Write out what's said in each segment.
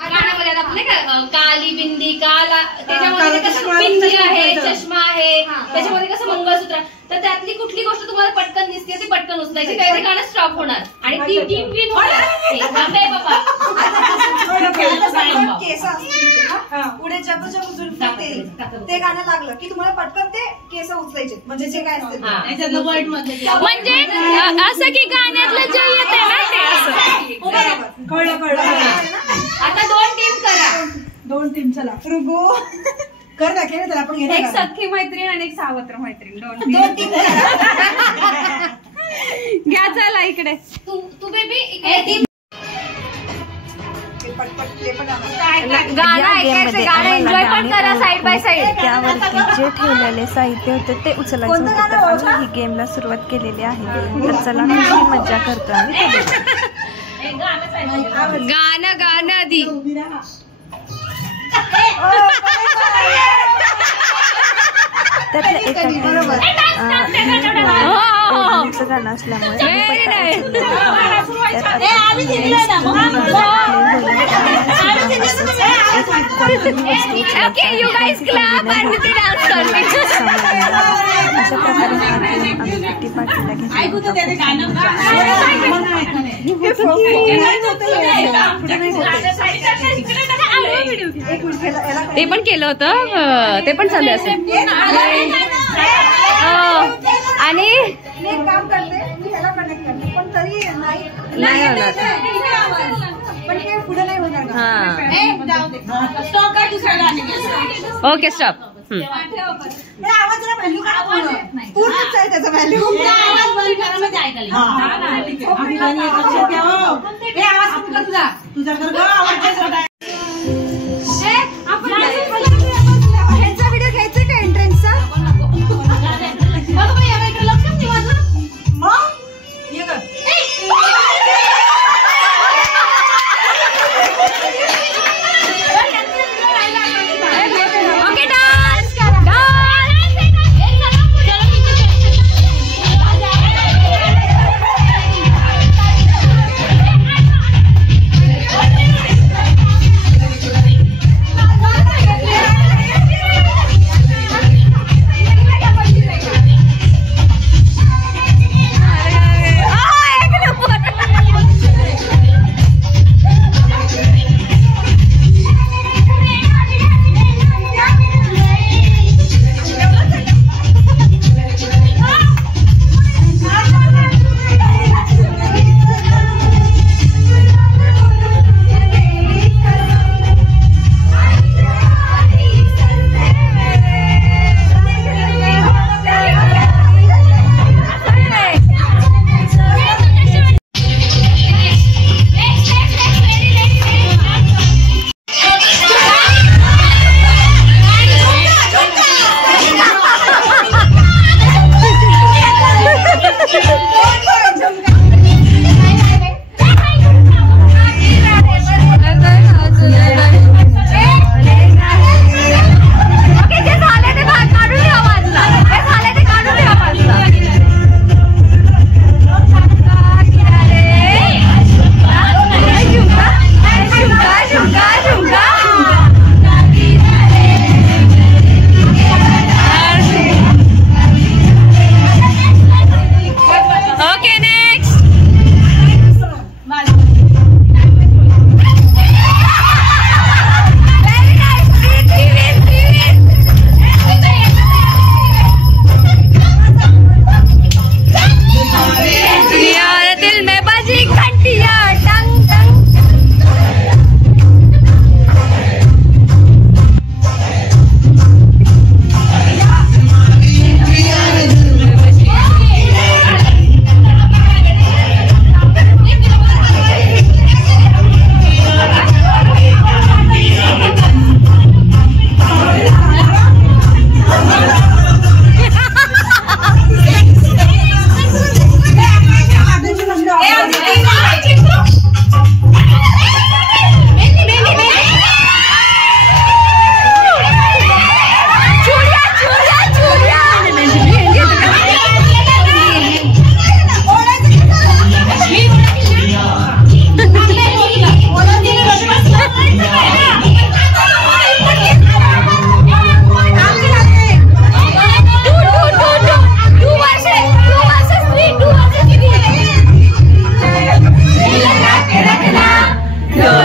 गाण्यामध्ये आता नाही का काली बिंदी काला, त्याच्यामध्ये कसं बिंदी आहे, चष्मा आहे, त्याच्यामध्ये कसं मंगळसूत्र, तर त्यातली कुठली गोष्ट तुम्हाला पटकन दिसते ती पटकन उचलायची, त्याचे गाणं स्टॉप होणार आणि ती टीम विन होणार. पुढे जब जब जुल्फे ते गाणं लागलं की तुम्हाला पटकन ते केस उचलायचे, म्हणजे जे काय असते म्हणजे असं की गाण्यातलं जे येते ना ते असं. कळलं कळलं. आता 2 टीम करा. 2 टीम चला. रुगो कर दाखव तर आपण एक सख्खी मैत्रीण आणि एक सावत्र मैत्रीण 2 टीम घ्या. चला इकडे तू बेबी इकडे. गाणं ऐकायचं, गाणं एन्जॉय पण करा साइड बाय साइड. त्यावरती जे ठेवलेले साहित्य होते ते उचलायचं होतं. तर आम्ही ही गेमला सुरुवात केलेली आहे. तर चला कशी मज्जा करतो आम्ही. गाणं गाणं आधी त्यातलं एका गाणं असल्यामुळे अशा प्रकारे आम्ही किटी पार्टीला ते पण केलं होतं, ते पण चालू असेल. आणि काम करते मी ह्याला कनेक्ट करते पण तरी नाही होणार, पण हे पुढे नाही होणार. Okay stop. आवाजाला व्हॅल्यू पूर्णच आहे त्याचा व्हॅल्यू. ह्यांचा व्हिडिओ घ्यायचा का एंट्रन्सचा?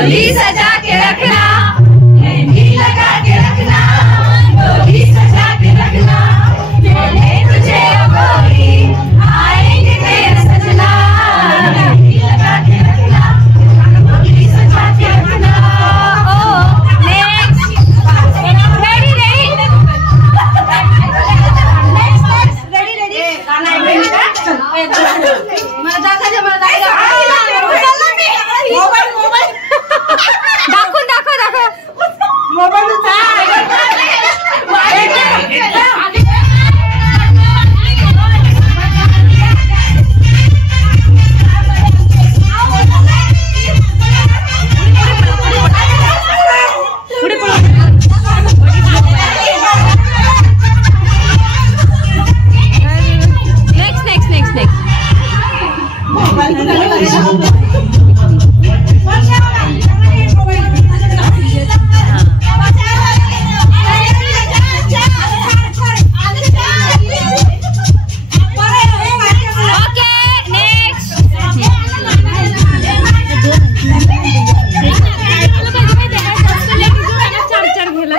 डोली सजा के रखना, मेहंदी लगा के रखना, डोली सजा के रखना, मिलने तुझे गोरी आएंगे तेरे सजना, मेहंदी लगा के रखना, डोली सजा के रखना।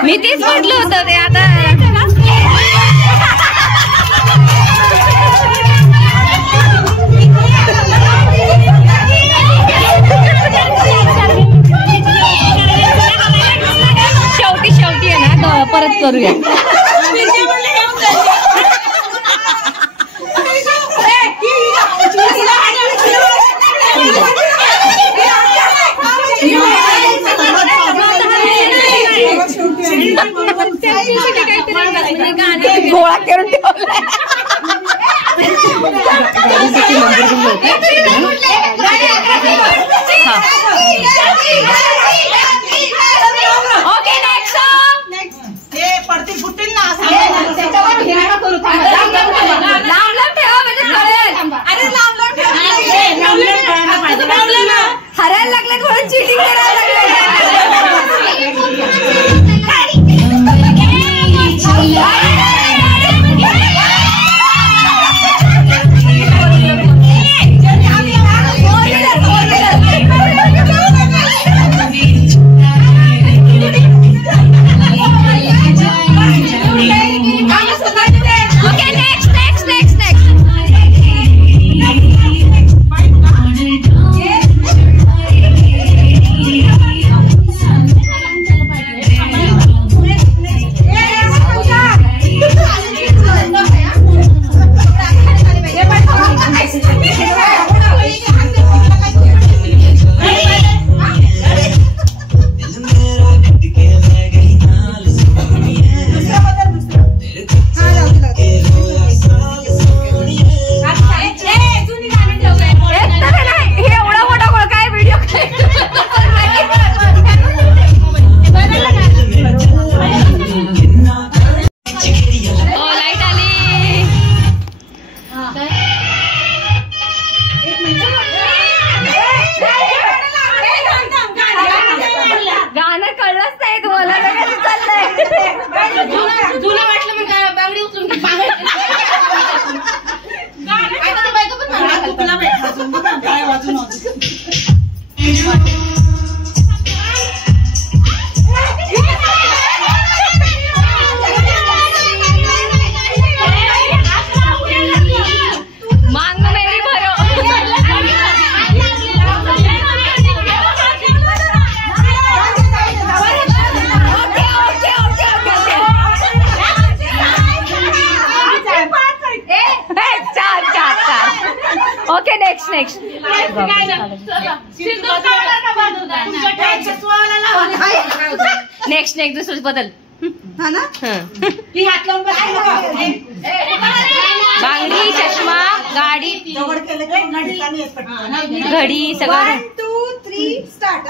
मी तेच म्हटलं होतं ते आता शेवटी आहे ना परत करूया. गोळा करून ठेवलाय. Okay next song. हे पडते फुटेल ना हरायला लागले म्हणून चिटिंग करायला okay next next next next दुसरं बदल बांगडी चष्मा गाडी घडी सगळं 1 2 3 स्टार्ट.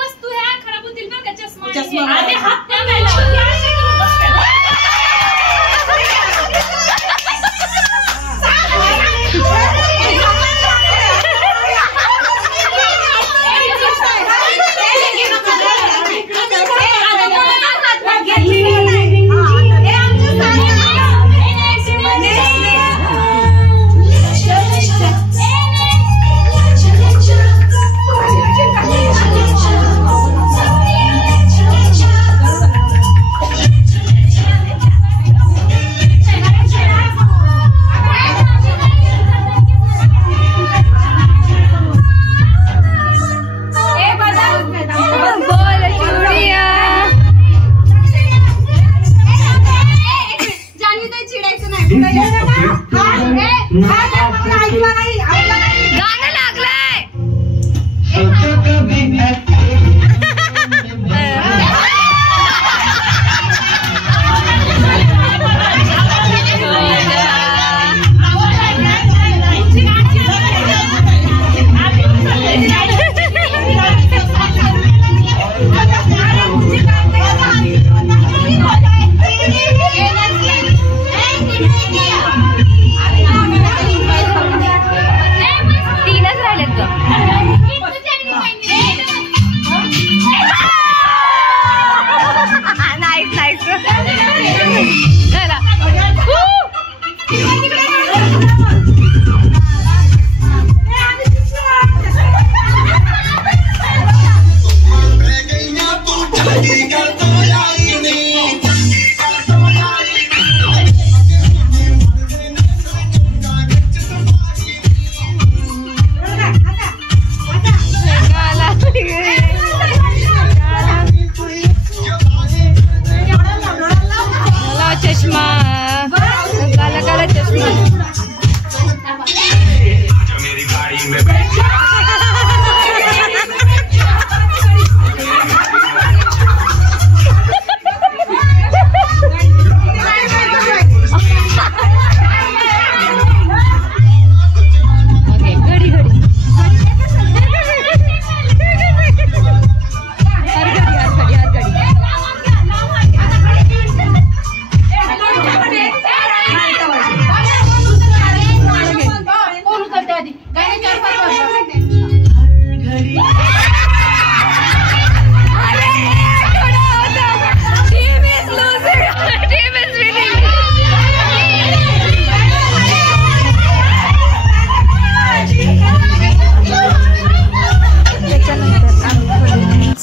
वस्तू ह्या खराब होतील बरं का. चष्मा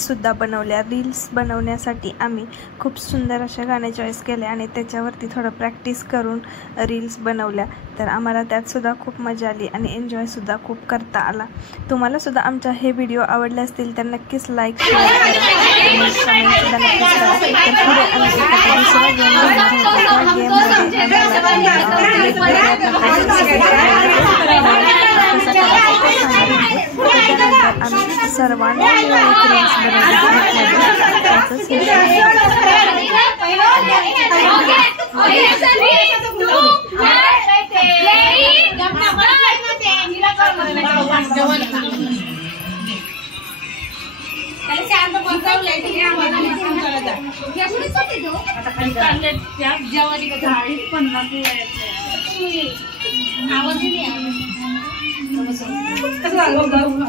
रील्ससुद्धा बनवल्या. रील्स बनवण्यासाठी आम्ही खूप सुंदर अशा गाण्या चॉईस केल्या आणि त्याच्यावरती थोडं प्रॅक्टिस करून रील्स बनवल्या. तर आम्हाला त्यातसुद्धा खूप मजा आली आणि एन्जॉयसुद्धा खूप करता आला. तुम्हालासुद्धा आमच्या हे व्हिडिओ आवडले असतील तर नक्कीच लाईक शेअर करा आणि कमेंटसुद्धा नक्कीच करा. तर पुढे आम्ही एखाद्या दुसऱ्या त्यानंतर आम्ही सर्वांनी रील्स जेवण